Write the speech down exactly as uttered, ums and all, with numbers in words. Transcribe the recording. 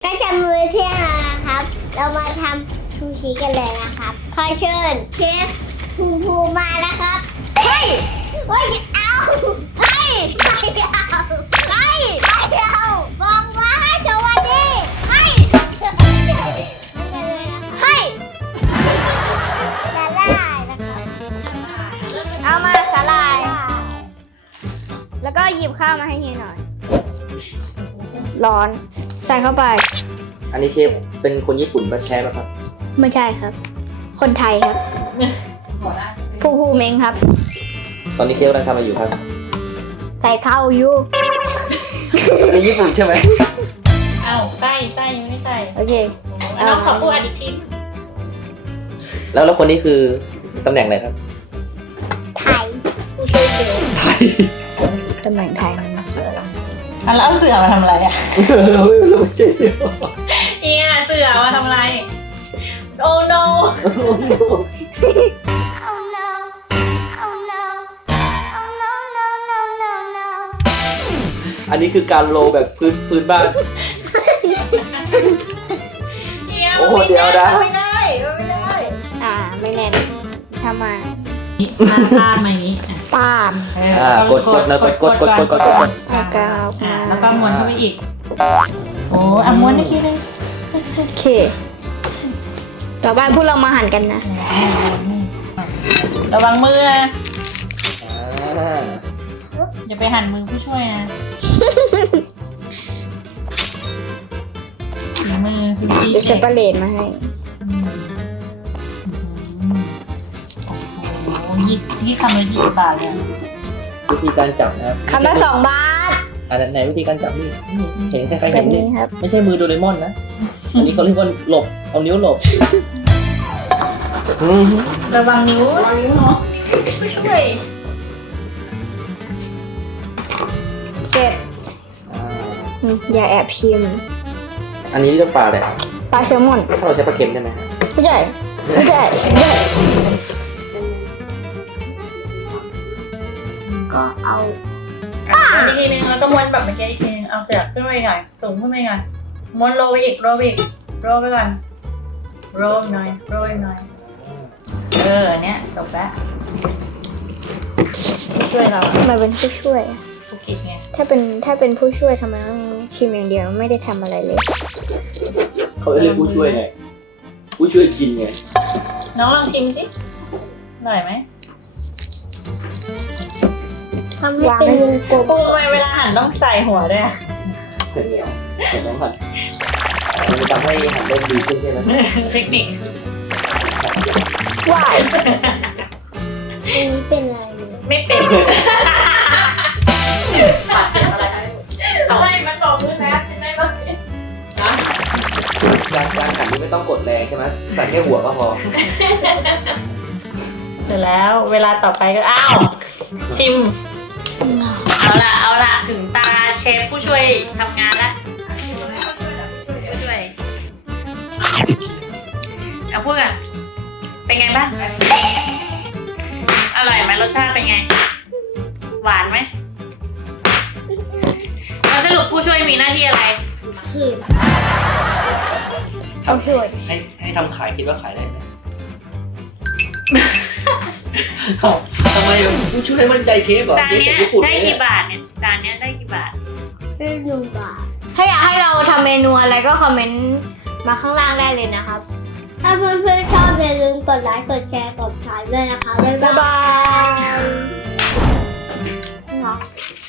ก็จะมื้อเที่ยงแล้วนะครับเรามาทำซูชิกันเลยนะครับขอเชิญเชฟภูมิภูมิมานะครับเฮ้ยเฮ้ยเอาเฮ้ยไม่เอาเฮ้ยไม่เอาบอกว่าให้สวัสดีเฮ้ยเฮ้ยสาลายนะครับเอามาสาลายแล้วก็หยิบข้าวมาให้เฮียหน่อยร้อนใส่เข้าไปอันนี้เชฟเป็นคนญี่ปุ่นมาแชร์ป่ะครับไม่ใช่ครับคนไทยครับผู้ผู้เมงครับตอนนี้เชฟกำลังทำอะไรอยู่ครับใส่ข้าวอยู่ในญี่ปุ่นใช่ไหมอ้าวไส้ไส้ยังไม่ได้ใส่โอเคน้องขอพูดอีกทีแล้วแล้วคนนี้คือตำแหน่งอะไรครับไทยผู้ช่วยเชฟไทยตำแหน่งไทยมันเสือแล้วเอาเสือมาทำอะไรอ่ะเราไม่รู้ใช่เสือเอียเสือมาทำอะไรโอ้ no อันนี้คือการโลแบบพื้นพื้นบ้านโอ้โหเดี๋ยวนะไม่ได้ไม่ได้อ่าไม่แน่นทำมาหน้าตามาอย่างนี้ป้าอ่ากดกดแล้วกดกดกดกดกดกดแล้วก็อ่าแล้วก็ม้วนเข้าไปอีกโอ้อ่ะม้วนอีกทีนึงโอเคต่อไปพวกเรามาหั่นกันนะระวังมือนะอย่าไปหั่นมือผู้ช่วยนะมือซูชิเดี๋ยวเชฟปาเลตมาให้โอ้โหยี่ยี่คำละยี่สิบบาทเลยวิธีการจับนะครับคำละสองบาทอันไหนวิธีการจับนี่เห็นใครๆเห็นนี่ครับไม่ใช่มือโดเรมอนนะอันนี้เขาเรียกว่าหลบเอานิ้วหลบระวังนิ้วระวังนิ้วเนาะช่วยเสร็จอย่าแอบชิมอันนี้เรียกปลาอะไรปลาแซลมอนเราใช้ปลาเค็มใช่ไหมไม่ใช่ไม่ใช่ไม่ใช่ก็เอาอีกทีนึงแล้วก็ม้วนแบบเมื่อกี้อีกทีนึงเอาเสือขึ้นไปหน่อยสูงขึ้นไปหน่อยม้วนโรไปอีกโรไปอีกโรไปก่อนโรหน่อยโรอีกหน่อยเออเนี้ยจบแล้วผู้ช่วยเราทำไมเป็นผู้ช่วยผู้กินไงถ้าเป็นถ้าเป็นผู้ช่วยทำไมต้องชิมอย่างเดียวไม่ได้ทำอะไรเลยเขาเรียกผู้ช่วยไงผู้ช่วยกินไงน้องลองชิมสิอร่อยไหมทำให้เป็นวงกลมทำไมเวลาหั่นต้องใส่หัวด้วยเห็นแล้วเห็นแล้วหั่นมันจะทำให้หั่นได้ดีขึ้นใช่ไหมเทคนิคว้ายอันนี้เป็นอะไรไม่เป็นเอาให้มันต่อมือนะใช่ไหมบ้างการการหั่นนี่ไม่ต้องกดแรงใช่ไหมสั่นแค่หัวก็พอเสร็จแล้วเวลาต่อไปก็อ้าวชิมเอาละเอาละถึงตาเชฟผู้ช่วยทำงานแล้วผู้ช่วยเอาพูดกันเป็นไงบ้างอร่อยไหมรสชาติเป็นไงหวานไหมแล้วสรุปผู้ช่วยมีหน้าที่อะไรชิมต้องช่วยให้ให้ทำขายคิดว่าขายได้ไหมทำไมผู้ช่วยมั่นใจเชฟเหรอจานนี้ได้กี่บาทเนี่ยจานนี้ได้กี่บาทได้หนึ่งบาทถ้าอยากให้เราทำเมนูอะไรก็คอมเมนต์มาข้างล่างได้เลยนะครับถ้าเพื่อนๆชอบอย่าลืมกดไลค์กดแชร์กดซับสไครบ์ด้วยนะคะบ๊ายบาย